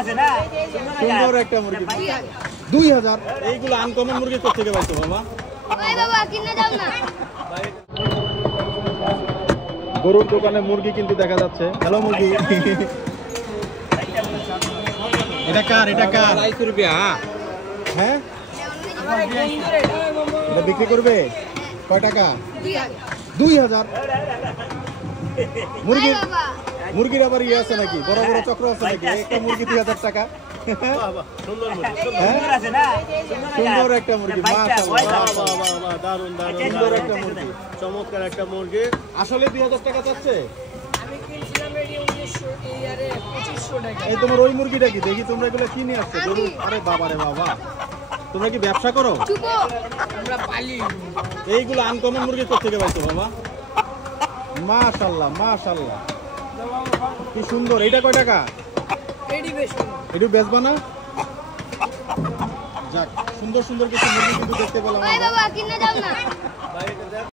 সুন্দর একটা মুরগি 2000। এইগুলো আনকমন মুরগি কোথেকে পাইছো বাবা? গরুর দোকানে মুরগি কিন্তু দেখা যাচ্ছে। হ্যালো মুরগি, এটা কার? এটা কার? 250 টাকা। হ্যাঁ, এটা বিক্রি করবে কয় টাকা? 2000। মুরগির আবার ইয়ে আছে নাকি? বড় বড় চক্র আছে নাকি? একটা মুরগি 2000 টাকা। সুন্দর একটা মুরগি, মাশাআল্লাহ, দারুন দারুন, সুন্দর একটা মুরগি, চমৎকার একটা মুরগি। আসলে 2000 টাকা চাচ্ছে। এই তোমার ওই মুরগিটা কি? দেখি তোমরা এগুলো কি নিয়ে আসছো? গরু? আরে বাবা রে বাবা, তোমরা কি ব্যবসা করো? এইগুলো আনকমন মুরগি কোথেকে পাইছো বাবা? মাশাআল্লাহ মাশাআল্লাহ, কি সুন্দর। এটা কয় টাকা? এটু বেচবা না? যাক, সুন্দর সুন্দর কিছু মুরগি কিন্তু দেখতে পেলাম।